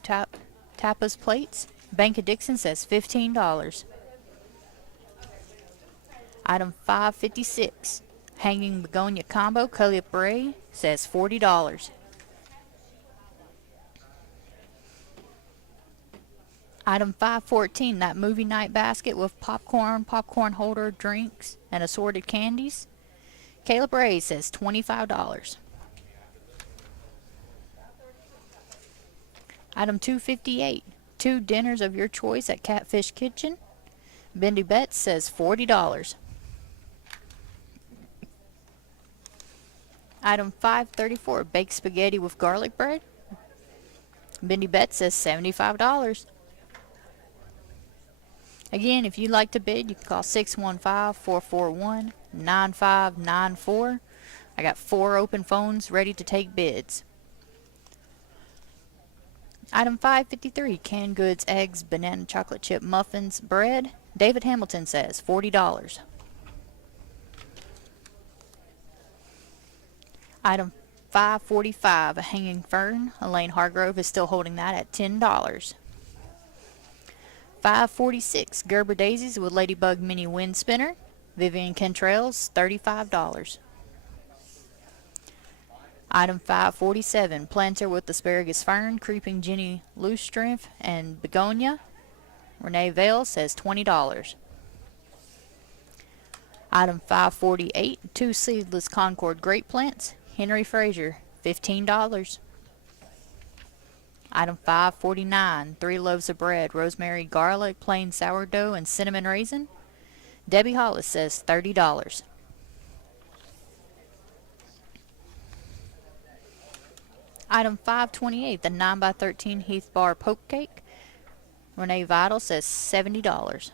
tapas plates. Bank of Dickson says $15. Item 556, hanging begonia combo, Caleb Ray says $40. Item 514, that movie night basket with popcorn, popcorn holder, drinks, and assorted candies. Caleb Ray says $25. Item 258, 2 dinners of your choice at Catfish Kitchen. Bendy Betts says $40. Item 534, baked spaghetti with garlic bread. Bendy Betts says $75. Again, if you'd like to bid, you can call 615-441-9594. I got 4 open phones ready to take bids. Item 553, canned goods, eggs, banana chocolate chip muffins, bread. David Hamilton says $40. Item 545, a hanging fern. Elaine Hargrove is still holding that at $10. 546, Gerber daisies with ladybug mini wind spinner. Vivian Cantrell's $35. Item 547, planter with asparagus fern, creeping Jenny loosestrife, and begonia. Renee Vale says $20. Item 548, 2 seedless Concord grape plants. Henry Fraser, $15. Item 549, 3 loaves of bread, rosemary, garlic, plain sourdough, and cinnamon raisin. Debbie Hollis says $30. Item 528, the 9x13 Heath Bar Poke Cake. Renee Vital says $70.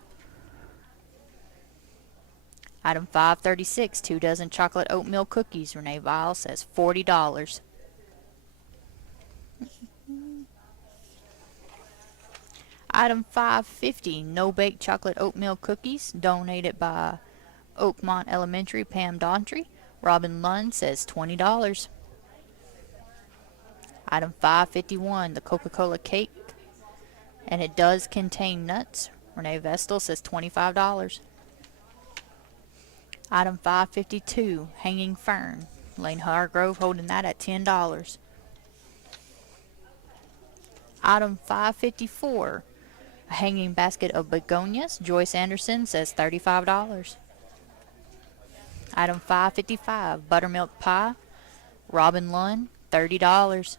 Item 536, 2 dozen chocolate oatmeal cookies. Renee Vital says $40. Item 550, no bake chocolate oatmeal cookies, donated by Oakmont Elementary, Pam Daughtry. Robin Lund says $20. Item 551, the Coca-Cola cake, and it does contain nuts. Renee Vestal says $25. Item 552, hanging fern. Lane Hargrove holding that at $10. Item 554, a hanging basket of begonias. Joyce Anderson says $35. Item 555, buttermilk pie. Robin Lund, $30.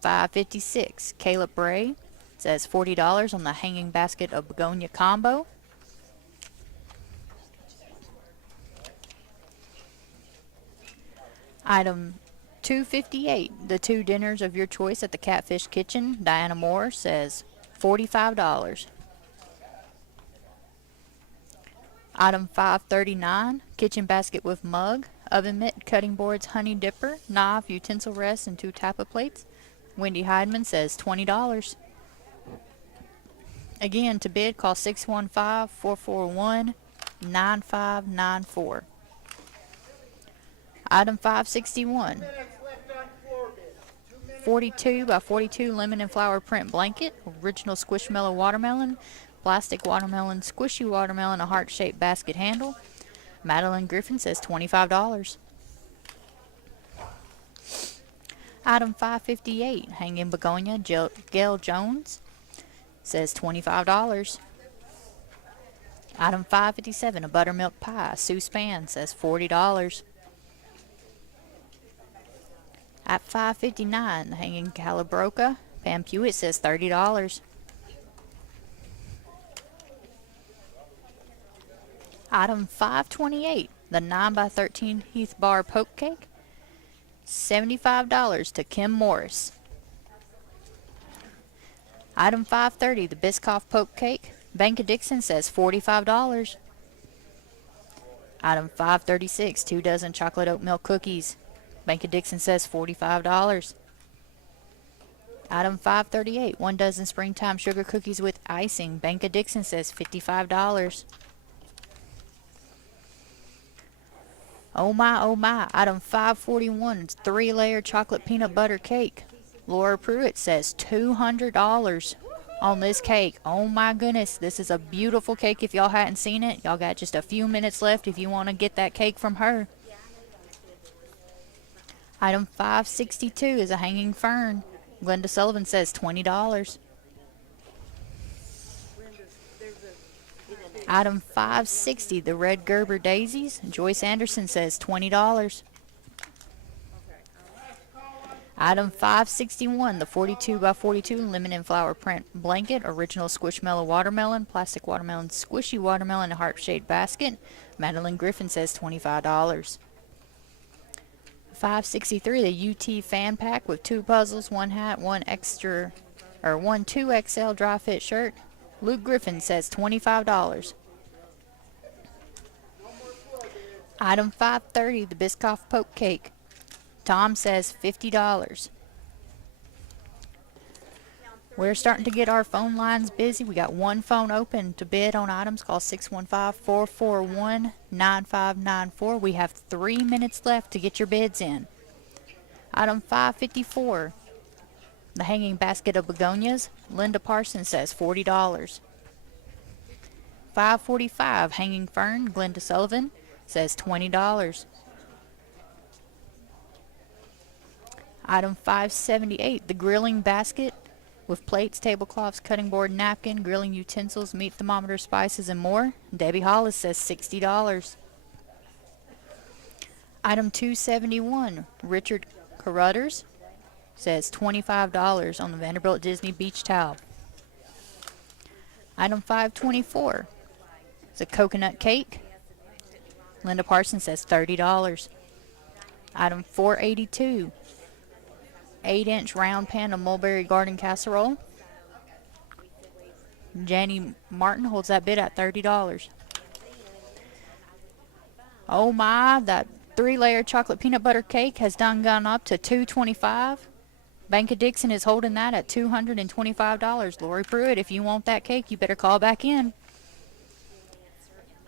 556, Caleb Bray says $40 on the hanging basket of begonia combo. Item 258, the 2 dinners of your choice at the Catfish Kitchen. Diana Moore says $45. Item 539, kitchen basket with mug, oven mitt, cutting boards, honey dipper, knife, utensil rest, and 2 tapa plates. Wendy Heidman says $20. Again, to bid, call 615-441-9594. Item 561, 42 by 42 lemon and flower print blanket, original Squishmallow watermelon, plastic watermelon, squishy watermelon, a heart-shaped basket handle. Madeline Griffin says $25. Item 558, hanging begonia, Gail Jones, says $25. Item 557, a buttermilk pie, Sue Span, says $40. At 559, the hanging Calabroca, Pam Hewitt, says $30. Item 528, the 9x13 Heath Bar Poke Cake, $75 to Kim Morris. Item 530, the Biscoff Poke Cake, Bank of Dickson, says $45. Item 536, 2 dozen chocolate oat milk cookies, Bank of Dickson, says $45. Item 538, 1 dozen springtime sugar cookies with icing, Bank of Dickson, says $55. Oh my, item 541, 3-layer chocolate peanut butter cake. Laura Pruitt says $200 on this cake. Oh my goodness, this is a beautiful cake. If y'all hadn't seen it, y'all got just a few minutes left if you want to get that cake from her. Item 562 is a hanging fern. Glenda Sullivan says $20. Item 560, the red Gerber daisies. Joyce Anderson says $20. Item 561, the 42x42 lemon and flower print blanket, original Squishmallow watermelon, plastic watermelon, squishy watermelon, heart shaped basket. Madeline Griffin says $25. 563, the UT fan pack with 2 puzzles, 1 hat, 1 2XL dry fit shirt. Luke Griffin says $25. Item 530, the Biscoff Poke Cake. Tom says $50. We're starting to get our phone lines busy. We got one phone open to bid on items. Call 615-441-9594. We have 3 minutes left to get your bids in. Item 554, the hanging basket of begonias. Linda Parsons says $40. 545, hanging fern. Glenda Sullivan says $20. Item 578, the grilling basket with plates, tablecloths, cutting board, napkin, grilling utensils, meat thermometer, spices, and more. Debbie Hollis says $60. Item 271, Richard Carruthers says $25 on the Vanderbilt Disney Beach Towel. Item 524 is a coconut cake. Linda Parsons says $30. Item 482, 8-inch round pan of mulberry garden casserole. Janie Martin holds that bid at $30. Oh my, that 3-layer chocolate peanut butter cake has gone up to $225. Bank of Dickson is holding that at $225. Lori Pruitt, if you want that cake, you better call back in.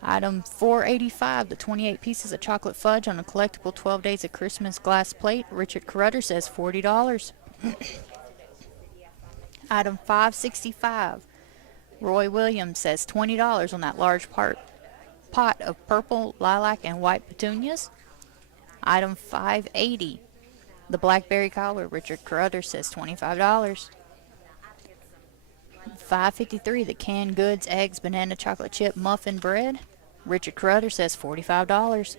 Item 485, the 28 pieces of chocolate fudge on a collectible 12 Days of Christmas glass plate. Richard Carruthers says $40. Item 565, Roy Williams says $20 on that large pot of purple, lilac, and white petunias. Item 580, the blackberry collar. Richard Carruthers says $25. 553, the canned goods, eggs, banana, chocolate chip, muffin bread. Richard Carruthers says $45.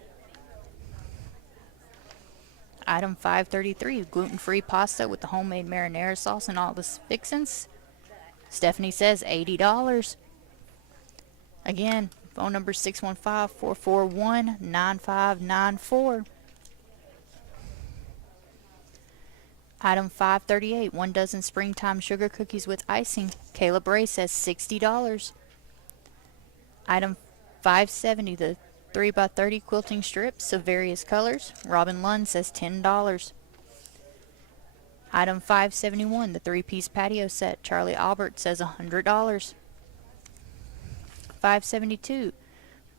Item 533, gluten-free pasta with the homemade marinara sauce and all the fixins. Stephanie says $80. Again, phone number 615-441-9594. Item 538, 1 dozen springtime sugar cookies with icing. Kayla Bray says $60. Item 570, the 3x30 quilting strips of various colors. Robin Lund says $10. Item 571, the 3-piece patio set. Charlie Albert says $100. 572,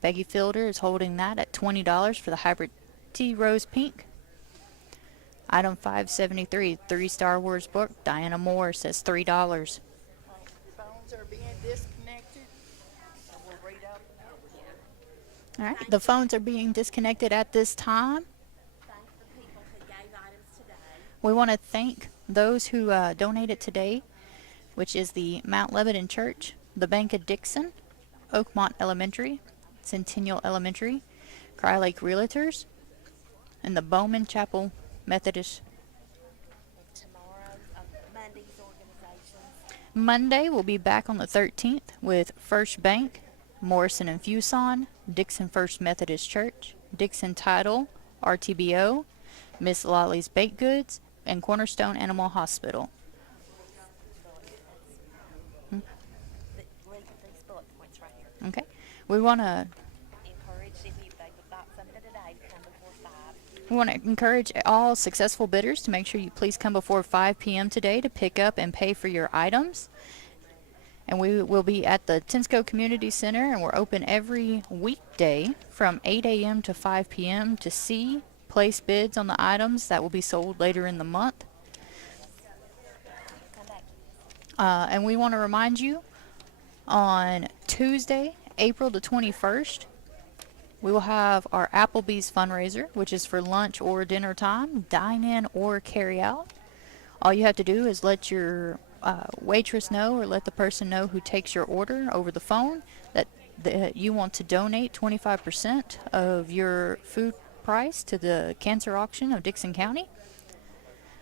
Peggy Fielder is holding that at $20 for the hybrid tea rose pink. Item 573, 3 Star Wars book. Diana Moore says $3. Phones are being disconnected. We'll read out the numbers. All right, the phones are being disconnected at this time. Thank the people who gave items today. We want to thank those who donated today, which is the Mount Lebanon Church, the Bank of Dickson, Oakmont Elementary, Centennial Elementary, Cry Lake Realtors, and the Bowman Chapel Methodist. And tomorrow, Monday's organizations. Monday, we'll be back on the 13th with First Bank, Morrison and Fuson, Dickson First Methodist Church, Dickson Title, RTBO, Miss Lolly's Baked Goods, and Cornerstone Animal Hospital. These bullet points right here. Okay. We want to Encourage if they bought something today to come before 5. We want to encourage all successful bidders to make sure you please come before 5 p.m. today to pick up and pay for your items. And we will be at the Tinsco Community Center, and we're open every weekday from 8 a.m. to 5 p.m. to see, place bids on the items that will be sold later in the month. Come back. And we want to remind you, on Tuesday, April the 21st, we will have our Applebee's fundraiser, which is for lunch or dinner time, dine in or carry out. All you have to do is let your waitress know, or let the person know who takes your order over the phone, that you want to donate 25% of your food price to the cancer auction of Dickson County.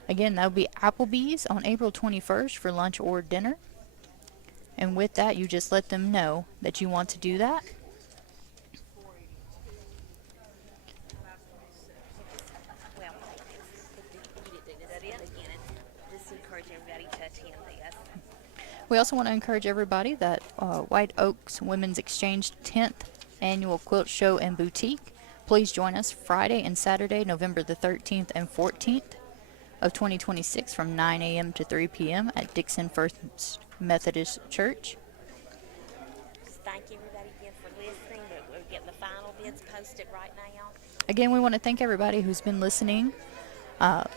Again, that will be Applebee's on April 21st for lunch or dinner. And with that, you just let them know that you want to do that. Well, you didn't do this again. Just encourage everybody to attend this. We also want to encourage everybody that White Oaks Women's Exchange 10th Annual Quilt Show and Boutique. Please join us Friday and Saturday, November the 13th and 14th of 2026 from 9 a.m. to 3 p.m. at Dickson First Methodist Church. Just thank everybody again for listening. We're getting the final bids posted right now. Again, we want to thank everybody who's been listening.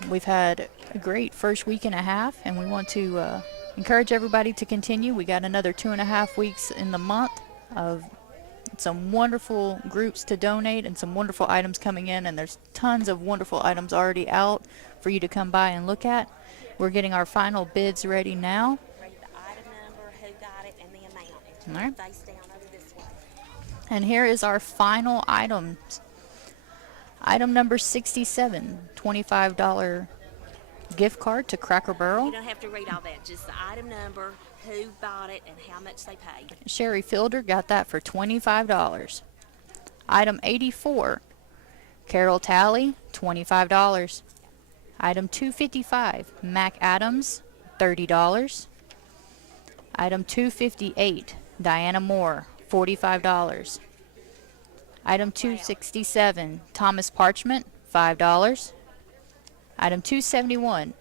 We've had a great first week and a half, and we want to encourage everybody to continue. We got another 2.5 weeks in the month of some wonderful groups to donate and some wonderful items coming in, and there's tons of wonderful items already out for you to come by and look at. We're getting our final bids ready now. Read the item number, who got it, and the amount. And All right. face down over this way. And here is our final items. Item number 67, $25 gift card to Cracker You Barrel. don't have to read all that. Just the item number, who bought it, and how much they paid. Sherry Fielder got that for $25. Item 84, Carol Talley, $25. Item 255, Mac Adams, $30. Item 258, Diana Moore, $45. Item 267, Thomas Parchment, $5. Item 271,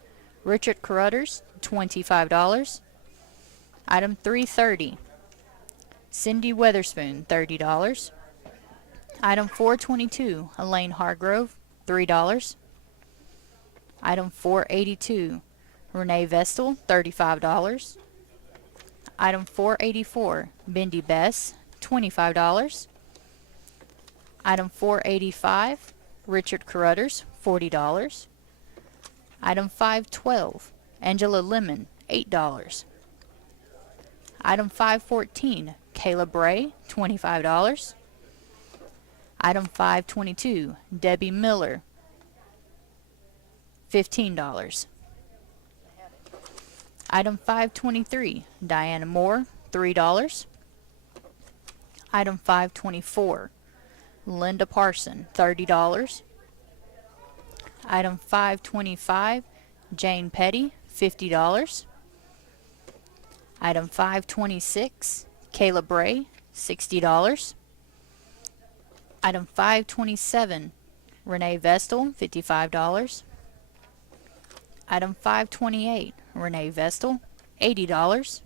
Richard Carruthers, $25. Item 330, Cindy Weatherspoon, $30. Item 422, Elaine Hargrove, $3. Item 482, Renee Vestal, $35. Item 484, Bindi Bess, $25. Item 485, Richard Carruthers, $40. Item 512, Angela Lemon, $8. Item 514, Kayla Bray, $25. Item 522, Debbie Miller, $15. Item 523, Diana Moore, $3. Item 524, Linda Parson, $30. Item 525, Jane Petty, $50. Item 526, Kayla Bray, $60. Item 527, Renee Vestal, $55. Item 528, Renee Vestal, $80.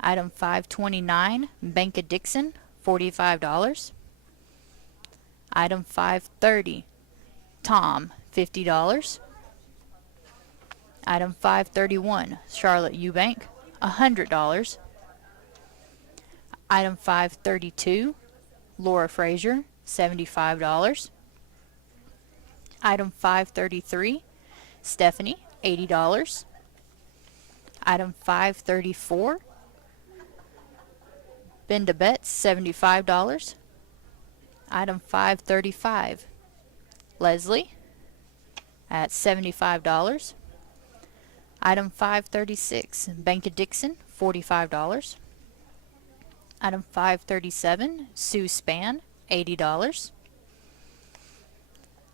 Item 529, Bank of Dickson, $45. Item 530, Tom, $50. Item 531, Charlotte Eubank, $100. Item 532, Laura Frazier, $75. Item 533, Stephanie, $80. Item 534, Benda Betts, $75. Item 535, Leslie at $75. Item 536, Bank of Dickson, $45. Item 537, Sue Spann, $80.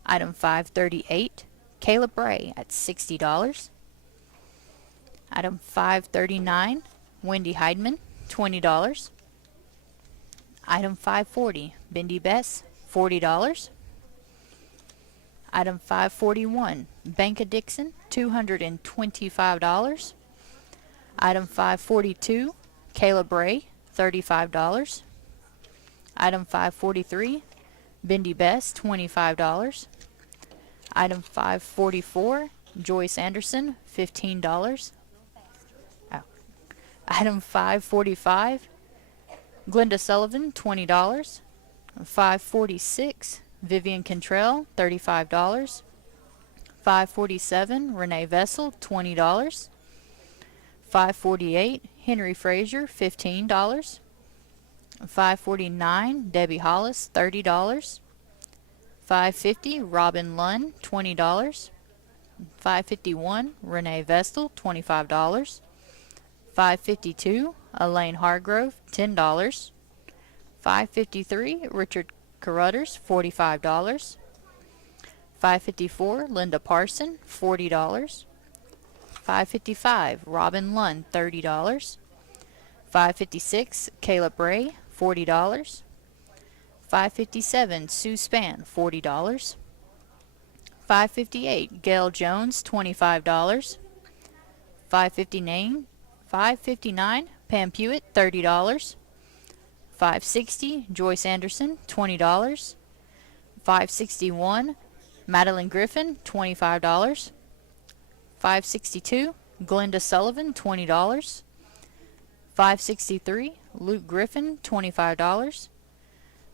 Item 538, Caleb Ray at $60. Item 539, Wendy Heidman, $20. Item 540, Bindi Bess, $40. Item 541, Bank of Dickson, $225. Item 542, Caleb Ray, $35. Item 543, Bindi Bess, $25. Item 544, Joyce Anderson, $15. Oh. Item 545, Glenda Sullivan, $20. 546, Vivian Cantrell, $35. 547, Renee Vessel, $20. 548, Henry Frazier, $15. 549, Debbie Hollis, $30. 550, Robin Lunn, $20. 551, Renee Vestal, $25. 552, Elaine Hargrove, $10. 553, Richard Carruthers, $45. 554, Linda Parson, $40. 555, Robin Lund, $30. 556, Caleb Ray, $40. 557, Sue Spann, $40. 558, Gail Jones, $25. 559, Pam Pewitt, $30. 560, Joyce Anderson, $20. 561, Madeline Griffin, $25. 562, Glenda Sullivan, $20. 563, Luke Griffin, $25.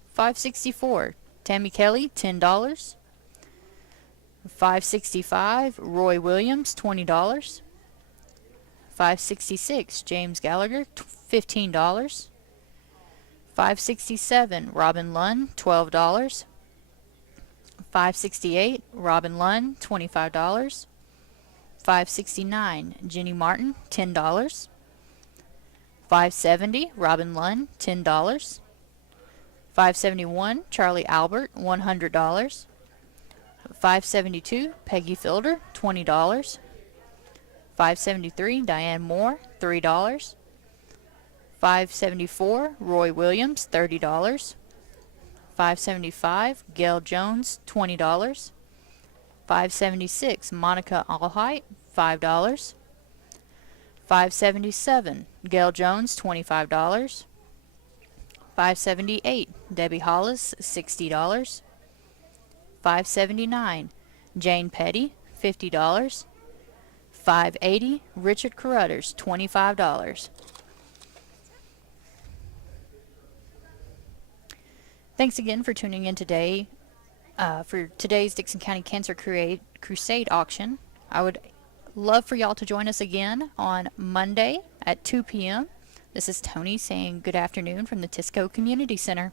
564, Tammy Kelly, $10. 565, Roy Williams, $20. 566, James Gallagher, $15. 567, Robin Lund, $12. 568, Robin Lund, $25. 569, Jenny Martin, $10. 570, Robin Lund, $10. 571, Charlie Albert, $100. 572, Peggy Fielder, $20. 573, Diane Moore, $3. 574, Roy Williams, $30. 575, Gail Jones, $20. 576, Monica Allhite, $5. 577, Gail Jones, $25. 578, Debbie Hollis, $60. 579, Jane Petty, $50. 580, Richard Carruthers, $25. Thanks again for tuning in today for today's Dickson County Cancer Crusade auction. I would love for y'all to join us again on Monday at 2 p.m. This is Tony saying good afternoon from the Tisco Community Center.